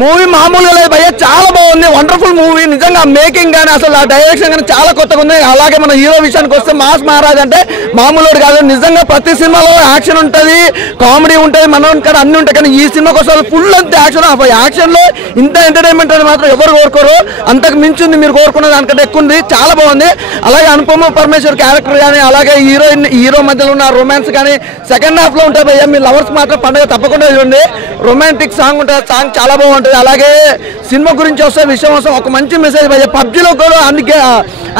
Movie మామూలుగా లేదు భయ్య, చాలా బాగుంది, వండర్ఫుల్ మూవీ నిజంగా. మేకింగ్ కానీ అసలు ఆ డైరెక్షన్ కానీ చాలా కొత్తగా ఉంది. అలాగే మన హీరో విషయానికి వస్తే మాస్ మహారాజ్ అంటే మామూలు కాదు. నిజంగా ప్రతి సినిమాలో యాక్షన్ ఉంటుంది, కామెడీ ఉంటుంది, మనం కానీ అన్ని ఉంటాయి. కానీ ఈ సినిమాకి వస్తే ఫుల్ అంత యాక్షన్. యాక్షన్లో ఇంత ఎంటర్టైన్మెంట్ అని మాత్రం ఎవరు కోరుకోరు, అంతకు మించి ఉంది. మీరు కోరుకున్న దానికంటే ఎక్కువ ఉంది, చాలా బాగుంది. అలాగే అనుపమ పరమేశ్వర్ క్యారెక్టర్ కానీ, అలాగే హీరో మధ్యలో ఉన్న రొమాన్స్ కానీ సెకండ్ హాఫ్లో ఉంటాయి భయ్య. మీ లవర్స్ మాత్రం పండుగ తప్పకుండా చూడండి. రొమాంటిక్ సాంగ్ ఉంటుంది, సాంగ్ చాలా బాగుంటుంది. అలాగే సినిమా గురించి వస్తే విషయం వస్తే ఒక మంచి మెసేజ్ భయ్య. పబ్జీలో కూడా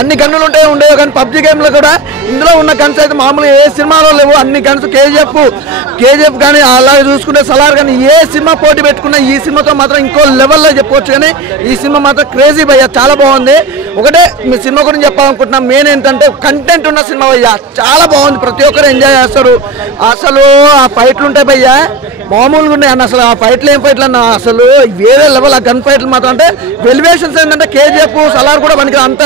అన్ని గన్నులు ఉండేవి, కానీ పబ్జీ గేమ్లో కూడా ఇందులో ఉన్న గన్స్ అయితే మామూలుగా ఏ సినిమాలో లేవు. అన్ని గన్స్ కేజీఎఫ్ కానీ, అలాగే చూసుకుంటే సలార్ కానీ, ఏ సినిమా పోటీ పెట్టుకున్నా ఈ సినిమాతో మాత్రం ఇంకో లెవెల్లో చెప్పవచ్చు. కానీ ఈ సినిమా మాత్రం క్రేజీ భయ్య, చాలా బాగుంది. ఒకటే మీ సినిమా గురించి చెప్పాలనుకుంటున్నా, మెయిన్ ఏంటంటే కంటెంట్ ఉన్న సినిమా భయ్య, చాలా బాగుంది. ప్రతి ఒక్కరు ఎంజాయ్ చేస్తారు. అసలు ఆ ఫైట్లు ఉంటాయి భయ్య, మామూలుగా ఉన్నాయి అన్న. అసలు ఆ ఫైట్లు ఏం ఫైట్లు అన్న, అసలు వేరే లెవెల్. ఆ గన్ ఫైట్లు మాత్రం అంటే వెలివేషన్స్ ఏంటంటే కేజీఎఫ్ సలార్ కూడా మనకి అంత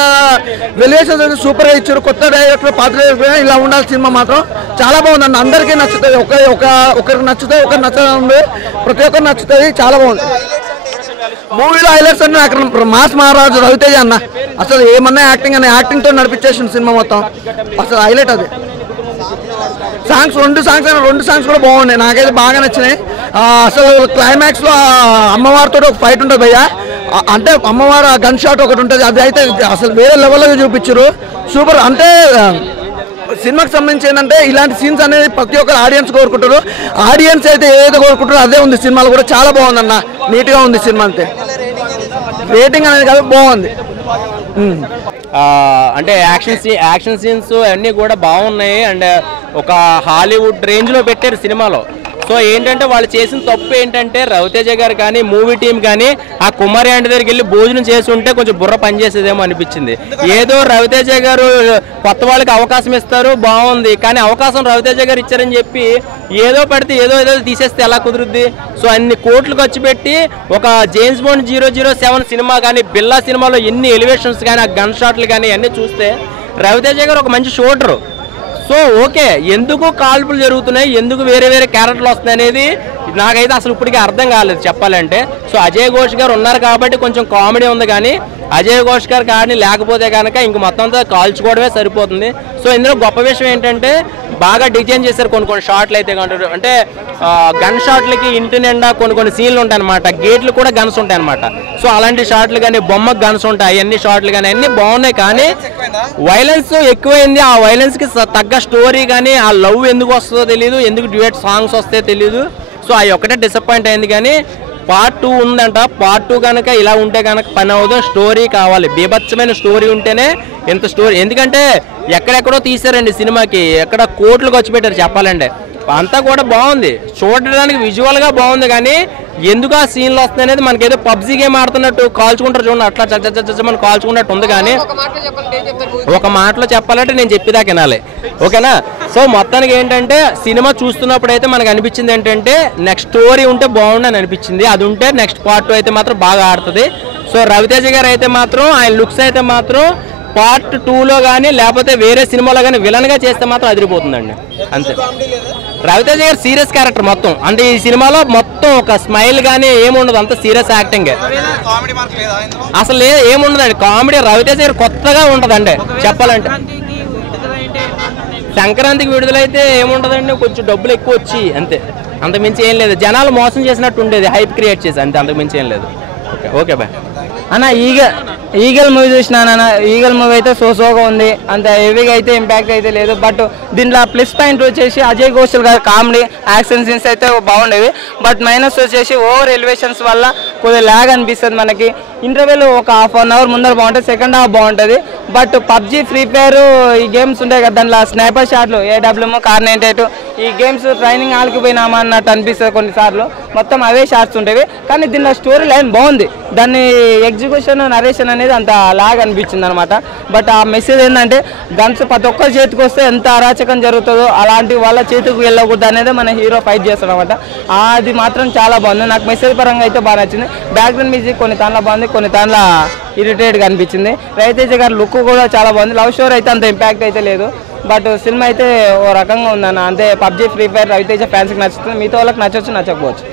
వెలివేషన్స్ అయితే సూపర్గా ఇచ్చారు. కొత్త డైరెక్టర్, పాత డైరెక్టర్ ఇలా ఉండాలి. సినిమా మాత్రం చాలా బాగుంది అన్న, అందరికీ నచ్చుతుంది. ఒకరికి నచ్చుతుంది, ఒకరు నచ్చదు, ప్రతి ఒక్కరు నచ్చుతుంది, చాలా బాగుంది. మూవీలో హైలైట్స్ అంటే అక్కడ మాస్ మహారాజు రవితేజ అన్న, అసలు ఏమన్నా యాక్టింగ్ అన్న, యాక్టింగ్తో నడిపించేసిన సినిమా మొత్తం. అసలు హైలైట్ అది. రెండు సాంగ్స్ కూడా బాగున్నాయి, నాకైతే బాగా నచ్చినాయి. అసలు క్లైమాక్స్లో అమ్మవారితో ఒక ఫైట్ ఉంటుంది భయ్య, అంటే అమ్మవారు గన్ షాట్ ఒకటి ఉంటుంది, అది అయితే అసలు వేరే లెవెల్లో చూపించారు, సూపర్. అంటే సినిమాకి సంబంధించి ఏంటంటే ఇలాంటి సీన్స్ అనేది ప్రతి ఒక్కరు ఆడియన్స్ కోరుకుంటారు. ఆడియన్స్ అయితే ఏదైతే కోరుకుంటారో అదే ఉంది సినిమాలో కూడా. చాలా బాగుందన్న, నీట్గా ఉంది సినిమా. అంతే, రేటింగ్ అనేది కాదు, బాగుంది. అంటే యాక్షన్ సీన్స్ అన్నీ కూడా బాగున్నాయి. అండ్ ఒక హాలీవుడ్ రేంజ్లో పెట్టారు సినిమాలో. సో ఏంటంటే వాళ్ళు చేసిన తప్పు ఏంటంటే రవితేజ గారు కానీ మూవీ టీం కానీ ఆ కుమారి ఆంటీ దగ్గరికి వెళ్ళి భోజనం చేసి ఉంటే కొంచెం బుర్ర పనిచేసేదేమో అనిపించింది. ఏదో రవితేజ గారు కొత్త వాళ్ళకి అవకాశం ఇస్తారు, బాగుంది, కానీ అవకాశం రవితేజ గారు ఇచ్చారని చెప్పి ఏదో పడితే ఏదో తీసేస్తే ఎలా కుదురుద్ది? సో అన్ని కోట్లు ఖర్చు పెట్టి ఒక జేమ్స్ బాండ్ 007 సినిమా కానీ, బిల్లా సినిమాలో ఎన్ని ఎలివేషన్స్ కానీ, ఆ గన్ షాట్లు కానీ అన్నీ చూస్తే రవితేజ గారు ఒక మంచి షూటరు. సో ఓకే, ఎందుకు కాల్పులు జరుగుతున్నాయి, ఎందుకు వేరే వేరే క్యారెక్టర్లు వస్తున్నాయి అనేది నాకైతే అసలు ఇప్పటికీ అర్థం కాలేదు చెప్పాలంటే. సో అజయ్ ఘోష్ గారు ఉన్నారు కాబట్టి కొంచెం కామెడీ ఉంది, కానీ అజయ్ ఘోష్ గారు కానీ లేకపోతే కనుక ఇంక మొత్తం అంతా కాల్చుకోవడమే సరిపోతుంది. సో ఇందులో గొప్ప విషయం ఏంటంటే బాగా డిజైన్ చేశారు కొన్ని షాట్లు అయితే కంటారు. అంటే గన్ షాట్లకి ఇంటి నిండా కొన్ని సీన్లు ఉంటాయి అనమాట, గేట్లు కూడా గన్స్ ఉంటాయి అనమాట. సో అలాంటి షాట్లు కానీ, బొమ్మకు గన్స్ ఉంటాయి, అన్ని షాట్లు కానీ అన్నీ బాగున్నాయి. కానీ వైలెన్స్ ఎక్కువైంది. ఆ వైలెన్స్కి తగ్గ స్టోరీ కానీ, ఆ లవ్ ఎందుకు వస్తుందో తెలియదు, ఎందుకు డ్యూయట్ సాంగ్స్ వస్తే తెలియదు. సో అవి ఒక్కటే డిసప్పాయింట్ అయింది. కానీ పార్ట్ 2 ఉందంట. పార్ట్ 2 కనుక ఇలా ఉంటే కనుక పని అవుతుంది. స్టోరీ కావాలి, బీభత్సమైన స్టోరీ ఉంటేనే ఎంత స్టోరీ. ఎందుకంటే ఎక్కడెక్కడో తీసారండి సినిమాకి, ఎక్కడ కోట్లు ఖర్చు పెట్టారు చెప్పాలంటే. అంతా కూడా బాగుంది, చూడడానికి విజువల్గా బాగుంది, కానీ ఎందుకు ఆ సీన్లు వస్తాయి అనేది మనకేదో పబ్జీ గేమ్ ఆడుతున్నట్టు కాల్చుకుంటారు చూడండి, అట్లా చచ్చ మనం కాల్చుకున్నట్టు ఉంది. కానీ ఒక మాటలో చెప్పాలంటే నేను చెప్పేదాకా వినాలి, ఓకేనా? సో మొత్తానికి ఏంటంటే సినిమా చూస్తున్నప్పుడు అయితే మనకు అనిపించింది ఏంటంటే నెక్స్ట్ స్టోరీ ఉంటే బాగుండని అనిపించింది. అది ఉంటే నెక్స్ట్ పార్ట్ 2 అయితే మాత్రం బాగా ఆడుతుంది. సో రవితేజ గారు అయితే మాత్రం ఆయన లుక్స్ అయితే మాత్రం పార్ట్ 2లో కానీ లేకపోతే వేరే సినిమాలో కానీ విలన్గా చేస్తే మాత్రం అదిరిపోతుందండి, అంతే. రవితేజ గారు సీరియస్ క్యారెక్టర్ మొత్తం, అంటే ఈ సినిమాలో మొత్తం ఒక స్మైల్ కానీ ఏముండదు, అంత సీరియస్ యాక్టింగ్ అసలు ఏముండదండి. కామెడీ రవితేజ గారు కొత్తగా ఉంటుందండి చెప్పాలంటే. సంక్రాంతికి విడుదలైతే ఏముంటుందండి, కొంచెం డబ్బులు ఎక్కువ వచ్చి అంతే, అంతకుమించి ఏం లేదు. జనాలు మోసం చేసినట్టు ఉండేది, హైప్ క్రియేట్ చేసి అంతే, అంతకుమించి ఏం లేదు. ఓకే బాయ్ అన్న. ఈగల్ మూవీ చూసినానన్న, ఈగల్ మూవీ అయితే సోగా ఉంది, అంత హెవీగా అయితే ఇంపాక్ట్ అయితే లేదు. బట్ దీంట్లో ప్లస్ పాయింట్ వచ్చేసి అజయ్ ఘోష్ గారి కామెడీ యాక్షన్ సీన్స్ అయితే బాగుండేవి. బట్ మైనస్ వచ్చేసి ఓవర్ ఎలివేషన్స్ వల్ల కొద్దిగా ల్యాగ్ అనిపిస్తుంది మనకి. ఇంటర్వెల్ ఒక ½ అవర్ ముందర బాగుంటుంది, సెకండ్ హాఫ్ బాగుంటుంది. బట్ పబ్జీ, ఫ్రీ ఫైర్ ఈ గేమ్స్ ఉంటాయి కదా, దాంట్లో స్నైపర్ షాట్లు, AWM, కార్ 98 ఈ గేమ్స్ ట్రైనింగ్ ఆలికిపోయినామా అన్నట్టు అనిపిస్తుంది కొన్నిసార్లు. మొత్తం అవే షార్ట్స్ ఉంటాయి, కానీ దీనిలో స్టోరీ లైన్ బాగుంది, దాన్ని ఎగ్జిక్యూషన్ నరేషన్ అనేది అంత లాగా అనిపించింది అనమాట. బట్ ఆ మెసేజ్ ఏంటంటే గన్స్ ప్రతి ఒక్కరి చేతికి వస్తే ఎంత అరాచకం జరుగుతుందో అలాంటి వాళ్ళ చేతికి వెళ్ళకూడదు అనేది మన హీరో ఫైట్ చేస్తాడు అనమాట. అది మాత్రం చాలా బాగుంది, నాకు మెసేజ్ పరంగా అయితే బాగా నచ్చింది. బ్యాక్గ్రౌండ్ మ్యూజిక్ కొన్ని దాంట్లో బాగుంది, కొన్ని దాంట్లో ఇరిటేట్గా అనిపించింది. రవితేజ గారి లుక్ కూడా చాలా బాగుంది. లవ్ స్టోరీ అయితే అంత ఇంపాక్ట్ అయితే లేదు, బట్ సినిమా అయితే ఓ రకంగా ఉందన్న. అంతే, పబ్జీ, ఫ్రీ ఫైర్ రవితేజ ఫ్యాన్స్కి నచ్చుతుంది, మిగతా వాళ్ళకి నచ్చవచ్చు, నచ్చకపోవచ్చు.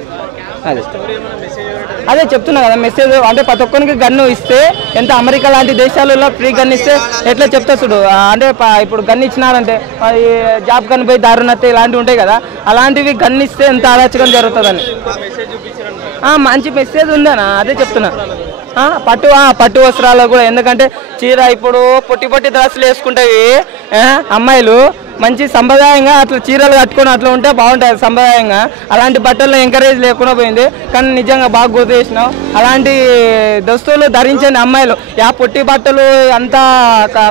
అది అదే చెప్తున్నా కదా మెసేజ్. అంటే ప్రతి ఒక్కరికి గన్ను ఇస్తే ఎంత అమెరికా లాంటి దేశాలలో ఫ్రీ గన్ ఇస్తే ఎట్లా చెప్తా చూడు. అంటే ఇప్పుడు గన్ ఇచ్చినారంటే జాబ్ గన్ పోయి దారుణత్తే ఇలాంటివి ఉంటాయి కదా, అలాంటివి గన్ ఇస్తే ఎంత అరాచకం జరుగుతుందని మంచి మెసేజ్ ఉందనా. అదే చెప్తున్నా. పట్టు వస్త్రాలు కూడా, ఎందుకంటే చీర ఇప్పుడు పొట్టి డ్రెస్సులు వేసుకుంటాయి అమ్మాయిలు, మంచి సంప్రదాయంగా అట్లా చీరలు కట్టుకొని అట్లా ఉంటే బాగుంటుంది సంప్రదాయంగా. అలాంటి బట్టల్లో ఎంకరేజ్ లేకుండా పోయింది. కానీ నిజంగా బాగా గుర్తు చేసినావు. అలాంటి దుస్తులు ధరించండి అమ్మాయిలు. పొట్టి బట్టలు అంతా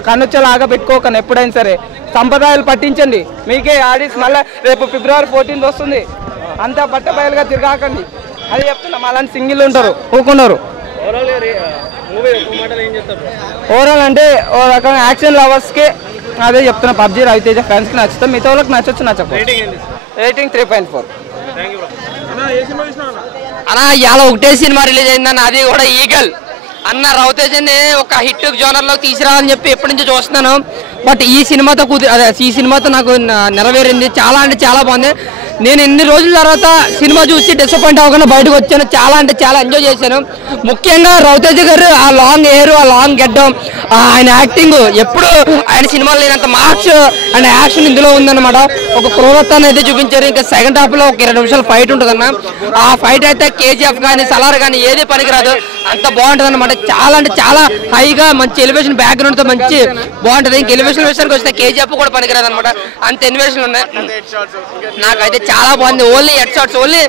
కనుచ్చలాగా పెట్టుకోకండి ఎప్పుడైనా సరే. సంప్రదాయాలు పట్టించండి. మీకే ఆడిస్ మళ్ళీ రేపు February 14 వస్తుంది. అంతా బట్టబయలుగా తిరగాకండి. అది చెప్తున్నా. అలాంటి సింగిల్ ఉంటారు, ఊకున్నారు. ఓవరాల్ అంటే ఓ రకంగా యాక్షన్ లవర్స్కి అదే చెప్తున్నా. పబ్జీ రవితేజ ఫ్యాన్స్కి నచ్చుతాం, మిగతా వాళ్ళకి నచ్చొచ్చు నచ్చకు. రేటింగ్ 3.4. అన్నా ఇవాళ ఒకటే సినిమా రిలీజ్ అయిందన్న, అది కూడా ఈగల్ అన్న. రవితేజని ఒక హిట్ జోనర్లో తీసుకురావాలని చెప్పి ఎప్పటి నుంచో చూస్తున్నాను. బట్ ఈ సినిమాతో నాకు నెరవేరింది. చాలా అంటే చాలా బాగుంది. నేను ఎన్ని రోజుల తర్వాత సినిమా చూసి డిసప్పాయింట్ అవ్వకుండా బయటకు వచ్చాను. చాలా అంటే చాలా ఎంజాయ్ చేశాను. ముఖ్యంగా రవితేజ గారు ఆ లాంగ్ హెయిర్, ఆ లాంగ్ గెడ్డం, ఆయన యాక్టింగ్ ఎప్పుడు ఆయన సినిమాలో లేనంత మార్క్స్ అండ్ యాక్షన్ ఇందులో ఉందన్నమాట. ఒక క్రూరత్వాన్ని అయితే చూపించారు. ఇంకా సెకండ్ హాఫ్ లో ఒక 20 నిమిషాలు ఫైట్ ఉంటుందన్న. ఆ ఫైట్ అయితే KGF కానీ సలార్ కానీ ఏది పనికిరాదు, అంత బాగుంటుంది అన్నమాట. చాలా అంటే చాలా హైగా మంచి ఎలివేషన్ బ్యాక్గ్రౌండ్ తో మంచి బాగుంటుంది. ఇంక ఎలివేషన్ విషయానికి వస్తే KGF కూడా పనికిరాదు అనమాట, అంత ఎలివేషన్ ఉన్నాయి. నాకైతే చాలా బాగుంది. ఓన్లీ హెడ్ షాట్స్, ఓన్లీ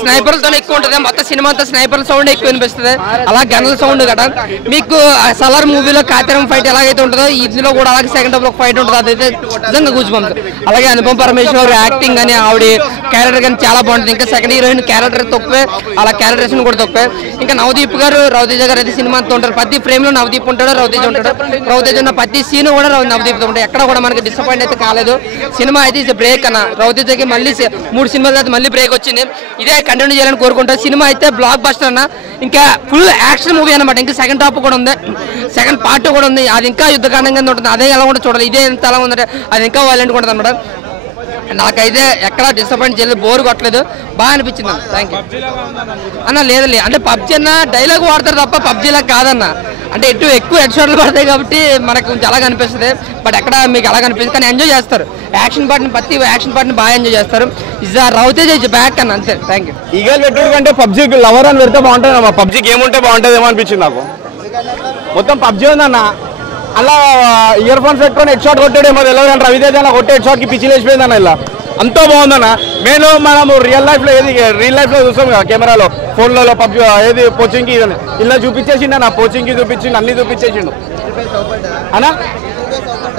స్నైపర్లతో ఎక్కువ ఉంటుంది. మొత్తం సినిమా అంతా స్నైపర్ల సౌండ్ ఎక్కువ వినిపిస్తుంది, అలా గన్నుల సౌండ్ కదా. మీకు సలార్ మూవీలో కాతరం ఫైట్ ఎలాగైతే ఉంటుందో ఇందులో కూడా అలాగే సెకండ్ హాఫ్ లో ఫైట్ ఉంటుంది. అదైతే నిజంగా గూజ్బంప్స్. అలాగే అనుపమ పరమేశ్వర్ యాక్టింగ్ కానీ ఆవిడ క్యారెక్టర్ కానీ చాలా బాగుంటుంది. ఇంకా సెకండ్ హీరోయిన్ క్యారెక్టర్ తక్కువే, అలా క్యారెక్టరేషన్ కూడా తక్కువే. ఇంకా నవదీప్ గారు, రవితేజ గారు అయితే సినిమా అంతా ఉంటారు. ప్రతి ఫ్రేమ్ లో నవదీప్ ఉంటాడు, రవితేజ ఉంటాడు. రవితేజ ఉన్న ప్రతి సీన్ కూడా నవదీప్తో ఉంటాయి. ఎక్కడ కూడా మనకి డిసప్పాయింట్ అయితే కాలేదు. సినిమా అయితే బ్రేక్ అన్న. రవితేజకి మళ్ళీ 3 సినిమాల తర్వాత మళ్ళీ బ్రేక్ వచ్చింది. ఇదే కంటిన్యూ చేయాలని కోరుకుంటారు. సినిమా అయితే బ్లాక్ బస్టర్ అన్న. ఇంకా ఫుల్ యాక్షన్ మూవీ అనమాట. ఇంకా సెకండ్ హాఫ్ కూడా ఉంది, సెకండ్ పార్ట్ కూడా ఉంది. అది ఇంకా యుద్ధకాండంగా ఉంటుంది. అదే ఎలా కూడా చూడాలి. ఇదే ఎంత ఎలా ఉందంటే అది ఇంకా వైలెంట్ ఉంటుంది అనమాట. నాకైతే ఎక్కడ డిసప్పాయింట్ చేయలేదు, బోర్ కొట్టలేదు, బాగా అనిపించింది అన్న. థ్యాంక్ యూ అన్న. లేదు అంటే పబ్జీ అన్న డైలాగ్ వాడతారు తప్ప పబ్జీలా కాదన్న. అంటే ఎక్కువ హెడ్ షాట్లు పడతాయి కాబట్టి మనకు కొంచెం అలాగ అనిపిస్తుంది. బట్ ఎక్కడ మీకు అలాగ అనిపిస్తుంది, కానీ ఎంజాయ్ చేస్తారు. యాక్షన్ పార్ట్ని బాగా ఎంజాయ్ చేస్తారు. రవితేజ ఇస్ బ్యాక్ అన్న, అంతే. Thank you. ఈగల్ పెట్టుడు కంటే పబ్జీ లవర్ అని పెడితే బాగుంటుంది అన్న. పబ్జీ గేమ్ ఉంటే బాగుంటుంది ఏమో అనిపించింది నాకు. మొత్తం పబ్జీ ఉందన్న. అలా ఇయర్ ఫోన్స్ పెట్టుకొని హెడ్ షాట్ కొట్టాడేమో తెలియదు, రవితేజ అలా కొట్టే హెడ్ షాట్కి పిచ్చి లేచిపోయింది అన్న. ఇలా అంతా బాగుందన్న. మనము రియల్ లైఫ్లో చూస్తాం కదా, కెమెరాలో ఫోన్లలో పబ్జీ ఏది కోచింగ్కి ఇలా చూపించేసిండు అన్న. కోచింగ్కి చూపించిండు, అన్ని చూపించేసిండు అన్న.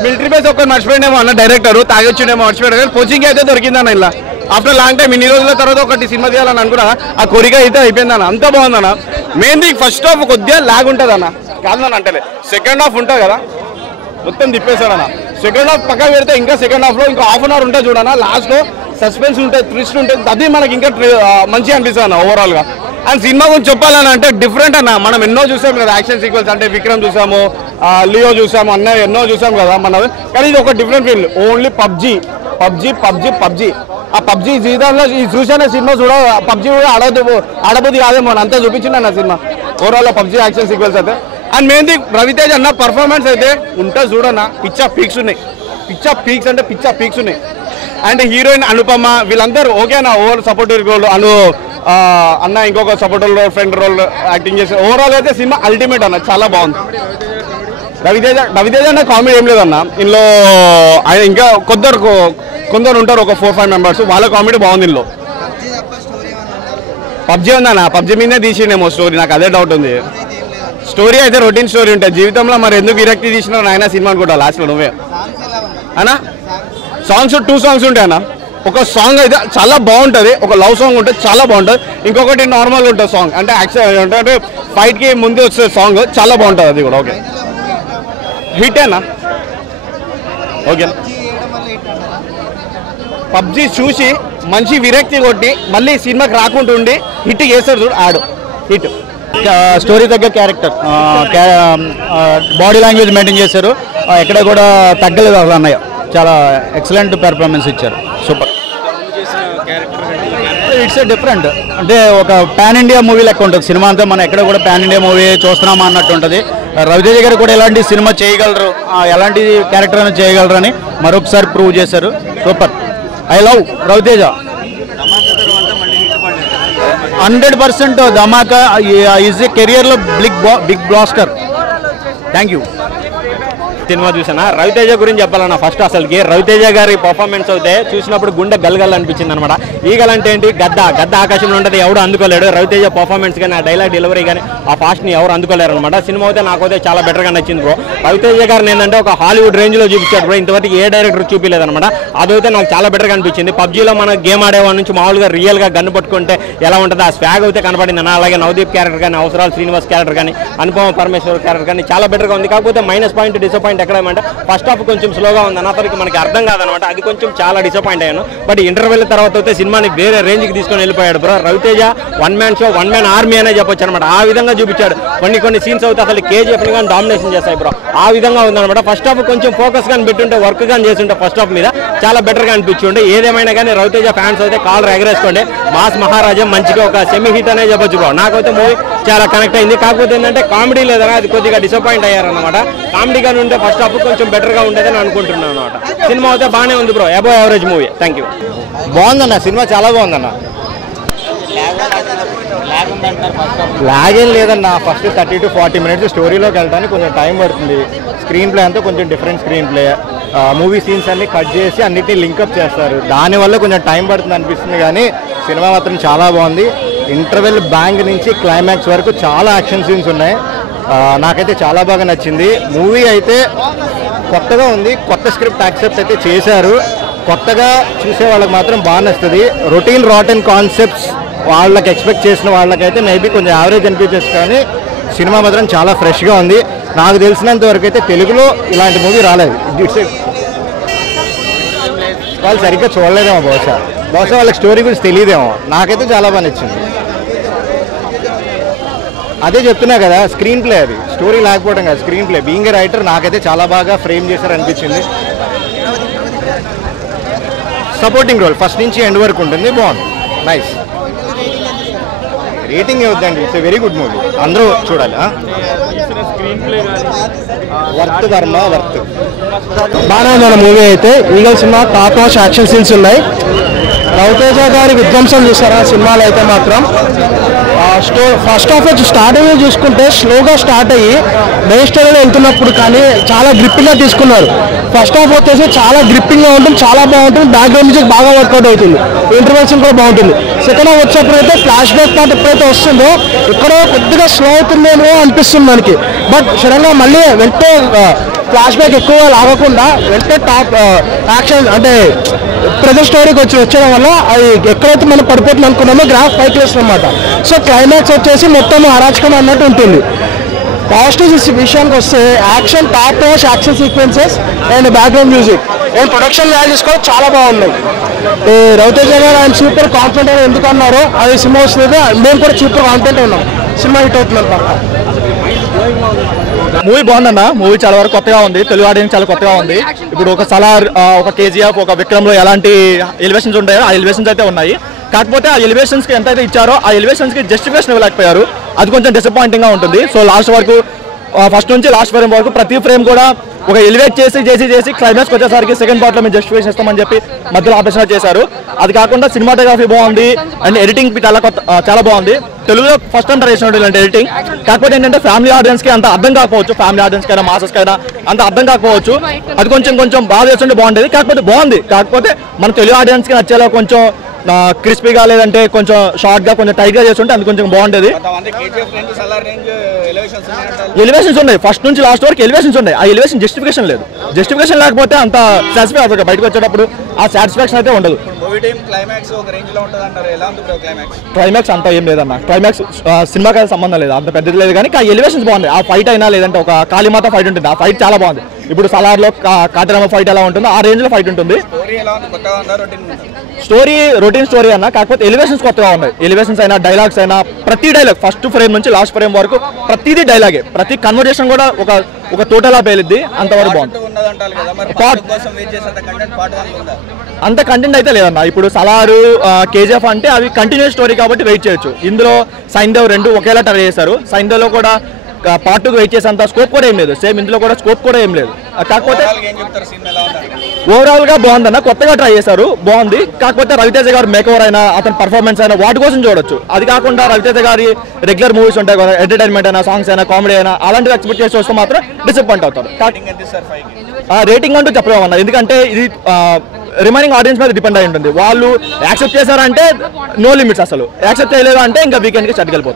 మిలిటరీ బేస్ ఒక్కటి మర్చిపోయిండేమో అన్న డైరెక్టర్, తాగొచ్చిండేమో మర్చిపోయాడు. కానీ కోచింగ్ అయితే దొరికిందన్న. ఇలా ఆఫ్టర్ లాంగ్ టైం ఇన్ని రోజుల తర్వాత ఒకటి సినిమా తీయాలని అనుకున్నా, ఆ కోరిక అయితే అయిపోయిందన్న. అంతా బాగుందన్న. మెయిన్ థింగ్ ఫస్ట్ హాఫ్ కొద్దిగా లాగ్ ఉంటుంది అన్న, కాదన్న అంటే సెకండ్ హాఫ్ ఉంటుంది కదా, మొత్తం తిప్పేశాడన్న. సెకండ్ హాఫ్ పక్కన పెడితే ఇంకా సెకండ్ హాఫ్లో ఇంకా ½ అవర్ ఉంటుంది చూడన్న. లాస్ట్లో సస్పెన్స్ ఉంటుంది, ట్విస్ట్ ఉంటుంది, అది మనకి ఇంకా మంచిగా అనిపిస్తుంది అన్న ఓవరాల్గా. అండ్ సినిమా గురించి చెప్పాలని అంటే డిఫరెంట్ అన్న. మనం ఎన్నో చూసాం కదా యాక్షన్ సీక్వెన్స్, అంటే విక్రమ్ చూసాము, లియో చూసాము, ఎన్నో చూసాం కదా మనం. కానీ ఇది ఒక డిఫరెంట్ ఫీల్. Only PUBG. ఆ పబ్జీ జీవితంలో ఈ చూసిన సినిమా చూడ పబ్జీ కూడా ఆడబుద్ధి కాదేమో అంతా చూపించింది అన్న cinema overall PUBG action sequence అయితే. అండ్ మెయిన్ థింగ్ రవితేజ అన్న పర్ఫార్మెన్స్ అయితే ఉంటుంది చూడన్న. పిచ్చా పీక్స్ ఉన్నాయి. అండ్ హీరోయిన్ అనుపమ, వీళ్ళందరూ ఓకే అన్న. ఓవర్ సపోర్టివ్ రోల్ అన్న, ఇంకొక supportive role, friend role acting చేసి ఓవరాల్ అయితే సినిమా అల్టిమేట్ అన్న, చాలా బాగుంది. రవితేజ అన్న కామెడీ ఏం లేదన్న ఇందులో. ఆయన ఇంకా కొందరు ఉంటారు, ఒక 4-5 మెంబర్స్, వాళ్ళ కామెడీ బాగుంది ఇందులో. పబ్జీ ఉందన్న, పబ్జీ మీదే తీసిండేమో స్టోరీ, నాకు అదే డౌట్ ఉంది. స్టోరీ అయితే రొటీన్ స్టోరీ ఉంటుంది జీవితంలో. మరి ఎందుకు విరక్తి తీసినారు ఆయన సినిమా అనుకుంటా లాస్ట్లో నువ్వే అన్న. సాంగ్స్ 2 సాంగ్స్ ఉంటాయి అన్న. ఒక సాంగ్ అయితే చాలా బాగుంటుంది, ఒక లవ్ సాంగ్ ఉంటుంది, చాలా బాగుంటుంది. ఇంకొకటి నార్మల్గా ఉంటుంది సాంగ్, అంటే యాక్షన్ అంటే ఫైట్కి ముందే వచ్చే సాంగ్, చాలా బాగుంటుంది అది కూడా. ఓకే హిట్ అన్న. ఓకే పబ్జీ చూసి మంచి విరక్తి కొట్టి మళ్ళీ సినిమాకి రాకుండా ఉండి హిట్ చేస్తాడు చూడు, ఆడు హిట్. స్టోరీ తగ్గ క్యారెక్టర్, బాడీ లాంగ్వేజ్ మెయింటైన్ చేశారు, ఎక్కడ కూడా తగ్గలేదు అసలు అన్నయ్య. చాలా ఎక్సలెంట్ పెర్ఫార్మెన్స్ ఇచ్చారు, సూపర్. ఇట్స్ డిఫరెంట్, అంటే ఒక పాన్ ఇండియా మూవీ లెక్క ఉంటుంది సినిమా అంతా. మనం ఎక్కడ కూడా పాన్ ఇండియా మూవీ చూస్తున్నామా అన్నట్టు ఉంటుంది. రవితేజ గారు కూడా ఎలాంటి సినిమా చేయగలరు, ఎలాంటి క్యారెక్టర్ అయినా చేయగలరు అని మరొకసారి ప్రూవ్ చేశారు. Super, I love Raviteja. 100% Dhamaka is a కెరియర్లో big blaster. Thank you. Cinema చూసానా, Raviteja గురించి చెప్పాలన్నా ఫస్ట్ అసలుకి రవితేజ గారి పర్ఫార్మెన్స్ అయితే చూసినప్పుడు గుండె గల్గల్ అనిపించింది అనమాట. ఈగల్ అంటే ఏంటి, గద్ద ఆకాశంలో ఉంటుంది, ఎవడు అందుకోలేడు. రవితేజ పర్ఫార్మెన్స్ కానీ, ఆ డైలాగ్ డెలివరీ కానీ, ఆ ఫాస్ట్ని ఎవరు అందుకోలేరు అనమాట. సినిమా అయితే నాకైతే చాలా బెటర్గా నచ్చింది బ్రో. రవితేజ గారిని ఏంటంటే ఒక హాలీవుడ్ రేంజ్లో చూపించాడు బ్రో, ఇంతవరకు ఏ డైరెక్టర్ చూపించలేదన్నమాట. అదైతే నాకు చాలా బెటర్గా అనిపించింది. పబ్జీలో మన గేమ్ ఆడేవాడి నుంచి మామూలుగా రియల్గా గన్ను పట్టుకుంటే ఎలా ఉంటుంది, ఆ స్వాగ్ అయితే కనపడింది అన్న. అలాగే నవదీప్ క్యారెక్టర్ కానీ, అవసరాలు శ్రీనివాస్ క్యారెక్టర్ కానీ, అనుపమ పరమేశ్వర్ క్యారెక్టర్ కానీ చాలా బెటర్గా ఉంది. కాకపోతే మైనస్ పాయింట్, డిసప్పాయింట్ ఎక్కడ ఏమంటే ఫస్ట్ హాఫ్ కొంచెం స్లోగా ఉంది అన్న, అతనికి మనకి అర్థం కాదనమాట. అది కొంచెం చాలా డిసప్పాయింట్ అయ్యాను. బట్ ఇంటర్వెల్ తర్వాత అయితే సినిమాని వేరే రేంజ్కి తీసుకొని వెళ్ళిపోయాడు bro. Ravi Teja one man show, one man army అనే చెప్పొచ్చు అనమాట. ఆ విధంగా చూపించాడు. కొన్ని సీన్స్ అయితే అసలు కేజీఎఫ్ కానీ డామినేషన్ చేస్తాయి బ్రో. ఆ విధంగా ఉందన్నమాట. ఫస్ట్ హాఫ్ కొంచెం ఫోకస్ కానీ పెట్టుంటే, వర్క్ కానీ చేస్తుంటే ఫస్ట్ హాఫ్ మీద చాలా బెటర్గా అనిపించుండే. ఏదేమైనా కానీ రవితేజ ఫ్యాన్స్ అయితే కాలర్ ఎగరేసుకోండి. మాస్ మహారాజా మంచిగా ఒక సెమీ హిట్ అనే చెప్పొచ్చు బ్రో. నాకైతే మూవీ చాలా కనెక్ట్ అయింది. కాకపోతే ఏంటంటే కామెడీ లేదన్నా, అది కొద్దిగా డిసప్పాయింట్ అయ్యారన్నమాట. కామెడీ కానీ ఉంటే ఫస్ట్ హాఫ్ కొంచెం బెటర్గా ఉండేదని అనుకుంటున్నాను అనమాట. సినిమా అయితే బాగానే ఉంది bro, above average movie. Thank you. బాగుందన్న సినిమా, చాలా బాగుందన్న. లాగ్ ఏం లేదన్న. ఫస్ట్ 30 to 40 minutes స్టోరీలోకి వెళ్ళడానికి కొంచెం టైం పడుతుంది. స్క్రీన్ ప్లే అంతా కొంచెం different screen play. Movie scenes అన్ని కట్ చేసి అన్నిటిని లింకప్ చేస్తారు. దానివల్ల కొంచెం టైం పడుతుంది అనిపిస్తుంది, కానీ సినిమా మాత్రం చాలా బాగుంది. ఇంటర్వెల్ బ్యాంగ్ నుంచి క్లైమాక్స్ వరకు చాలా యాక్షన్ సీన్స్ ఉన్నాయి. నాకైతే చాలా బాగా నచ్చింది. మూవీ అయితే కొత్తగా ఉంది, కొత్త స్క్రిప్ట్ యాక్సెప్ట్ అయితే చేశారు. కొత్తగా చూసే వాళ్ళకి మాత్రం బాగా నచ్చుతుంది. రొటీన్ రాటన్ కాన్సెప్ట్స్ వాళ్ళకి ఎక్స్పెక్ట్ చేసిన వాళ్ళకైతే మేబీ కొంచెం యావరేజ్ అనిపించచ్చు, కానీ సినిమా మాత్రం చాలా ఫ్రెష్గా ఉంది. నాకు తెలిసినంత వరకు అయితే తెలుగులో ఇలాంటి మూవీ రాలేదు. వాళ్ళు సరిగ్గా చూడలేదేమో, బహుశా వాళ్ళకి స్టోరీ గురించి తెలియదేమో. నాకైతే చాలా బాగా నచ్చింది. అదే చెప్తున్నా కదా, స్క్రీన్ ప్లే, అది స్టోరీ లేకపోవడం కదా, screen play. Being a writer నాకైతే చాలా బాగా ఫ్రేమ్ చేశారు అనిపించింది. సపోర్టింగ్ రోల్ ఫస్ట్ నుంచి ఎండ్ వరకు ఉంటుంది, బాగుంది, nice. Rating ఏవద్దండి, it's very good movie, అందరూ చూడాలి. వర్త్ ధర్మ వర్త్ బాగానే ఉందన్న మూవీ అయితే. Eagle cinema top notch action scenes ఉన్నాయి. రవితేజ గారి విధ్వంసం చూసారా సినిమాలో అయితే మాత్రం. ఫస్ట్ హాఫ్ స్టార్టింగ్ చూసుకుంటే స్లోగా స్టార్ట్ అయ్యి మెయిన్ స్టోరీలో వెళ్తున్నప్పుడు కానీ చాలా గ్రిప్పింగ్గా తీసుకున్నారు. ఫస్ట్ హాఫ్ వచ్చేసి చాలా గ్రిప్పింగ్గా ఉంటుంది, చాలా బాగుంటుంది. బ్యాక్గ్రౌండ్ మ్యూజిక్ బాగా వర్కౌట్ అవుతుంది, ఇంటర్వెన్షన్ కూడా బాగుంటుంది. సెకండ్ హాఫ్ వచ్చేప్పుడు అయితే ఫ్లాష్ బ్యాక్ పార్ట్ ఎప్పుడైతే వస్తుందో ఎక్కడో కొద్దిగా స్లో అవుతుందేమో అనిపిస్తుంది మనకి. బట్ సడన్గా మళ్ళీ వెంటనే ఫ్లాష్ బ్యాక్ ఎక్కువగా లాగకుండా వెంటనే టాప్ యాక్షన్ అంటే ప్రజెంట్ స్టోరీకి వచ్చేయడం వల్ల అది ఎక్కడైతే మనం పడిపోతుంది అనుకున్నామో గ్రాఫ్ పైకి వేస్తుంది అనమాట. సో క్లైమాక్స్ వచ్చేసి మొత్తం అరాచకం అన్నట్టు ఉంటుంది. పాజిటివ్స్ విషయానికి వస్తే action top notch action sequences and background music and production values కూడా చాలా బాగున్నాయి. రవితేజ గారు ఆయన సూపర్ కాన్ఫిడెంట్ అని ఎందుకు అన్నారో అది సినిమా వస్తుంది. మేము కూడా సూపర్ కాన్ఫిడెంట్ ఉన్నాం, సినిమా హిట్ అవుతుంది పక్క. మూవీ బాగుందన్న. మూవీ చాలా వరకు కొత్తగా ఉంది, తెలుగు ఆడియన్స్ చాలా కొత్తగా ఉంది. ఇప్పుడు ఒక సలార్, ఒక కేజీఎఫ్, ఒక విక్రమ్లో ఎలాంటి ఎలివేషన్స్ ఉంటాయో ఆ ఎలివేషన్స్ అయితే ఉన్నాయి. కాకపోతే ఆ ఎలివేషన్స్కి ఎంత అయితే ఇచ్చారో ఆ ఎలివేషన్స్కి జస్టిఫికేషన్ ఇవ్వలేకపోయారు. అది కొంచెం డిసప్పాయింటింగ్గా ఉంటుంది. సో లాస్ట్ వరకు, ఫస్ట్ నుంచి లాస్ట్ ఫ్రేమ్ వరకు ప్రతి ఫ్రేమ్ కూడా ఒక ఎలివేట్ చేసి క్లైమాక్స్కి వచ్చేసరికి సెకండ్ పార్ట్లో మేము జస్టిఫికేషన్ ఇస్తామని చెప్పి మధ్యలో ఆపరేషన్ చేశారు. అది కాకుండా సినిమాటోగ్రఫీ బాగుంది అండ్ ఎడిటింగ్ చాలా బాగుంది. తెలుగులో ఫస్ట్ టైం ట్రై చేసినట్టు ఇలాంటి ఎడిటింగ్. కాకపోతే ఏంటంటే ఫ్యామిలీ ఆడియన్స్కి అంత అర్థం కాకపోవచ్చు, ఫ్యామిలీ ఆడియన్స్కైనా మాసెస్కైనా అంత అర్థం కాకపోవచ్చు. అది కొంచెం బాగా చేస్తుంటే బాగుండేది. కాకపోతే బాగుంది, కాకపోతే మన తెలుగు ఆడియన్స్కి నచ్చేలా కొంచెం క్రిస్పీగా లేదంటే కొంచెం షార్ట్గా కొంచెం టైట్గా చేస్తుంటే అది కొంచెం బాగుండేది. ఎలివేషన్స్ ఉన్నాయి, ఫస్ట్ నుంచి లాస్ట్ వరకు ఎలివేషన్స్ ఉన్నాయి. ఆ ఎలివేషన్ జస్టిఫికేషన్ లేదు. జస్టిఫికేషన్ లేకపోతే అంత సాటిస్ఫై అవుతుంది, బయటకు వచ్చేటప్పుడు ఆ సాటిస్ఫాక్షన్ అయితే ఉండదు. క్లైమాక్స్ అంతా ఏం లేదన్న. క్లైమాక్స్ సినిమాకి అయితే సంబంధం లేదు, అంత పెద్దది లేదు. కానీ ఆ ఎలివేషన్స్ బాగున్నాయి. ఆ ఫైట్ అయినా లేదంటే ఒక కాళీమాత ఫైట్ ఉంటుంది, ఆ ఫైట్ చాలా బాగుంది. ఇప్పుడు సలార్లో కాటరామ ఫైట్ ఎలా ఉంటుందో ఆ రేంజ్లో ఫైట్ ఉంటుంది. స్టోరీ రొటీన్ స్టోరీ అన్న, కాకపోతే ఎలివేషన్స్ కొత్తగా ఉన్నాయి. ఎలివేషన్స్ అయినా డైలాగ్స్ అయినా ప్రతి డైలాగ్ ఫస్ట్ ఫ్రేమ్ నుంచి లాస్ట్ ఫ్రేమ్ వరకు ప్రతిదీ డైలాగే. ప్రతి కన్వర్జేషన్ కూడా ఒక తోటలా పేలిద్ది, అంతవరకు బాగుంది. అంత కంటెంట్ అయితే లేదన్న. ఇప్పుడు సలారు కేజీఎఫ్ అంటే అవి కంటిన్యూస్ స్టోరీ కాబట్టి వెయిట్ చేయొచ్చు. ఇందులో సైంధవ్ 2 ఒకేలా ట్రై చేశారు. సైంధవ్లో కూడా పార్ట్ 2 వెయిట్ చేసేంత స్కోప్ కూడా ఏం లేదు. సేమ్ ఇందులో కూడా స్కోప్ కూడా ఏం లేదు. కాకపోతే ఓవరాల్ గా బాగుందన్న, కొత్తగా ట్రై చేశారు, బాగుంది. కాకపోతే రవితేజ గారు మేకవర్ అయినా అతని పర్ఫార్మెన్స్ అయినా వాటి కోసం చూడొచ్చు. అది కాకుండా రవితేజ గారి రెగ్యులర్ మూవీస్ ఉంటాయి కదా, ఎంటర్టైన్మెంట్ అయినా సాంగ్స్ అయినా కామెడీ అయినా అలాంటివి ఎక్స్పెక్ట్ చేసి వస్తే మాత్రం డిసప్పాయింట్ అవుతారు. రేటింగ్ అంటూ చెప్పలేమన్నా, ఎందుకంటే ఇది రిమైనింగ్ ఆడియన్స్ మీద డిపెండ్ అయి ఉంటుంది. వాళ్ళు యాక్సెప్ట్ చేశారంటే నో లిమిట్స్, అసలు యాక్సెప్ట్ చేయలేదు అంటే ఇంకా వీకెండ్కి చట్టుకెళ్ళిపోతుంది.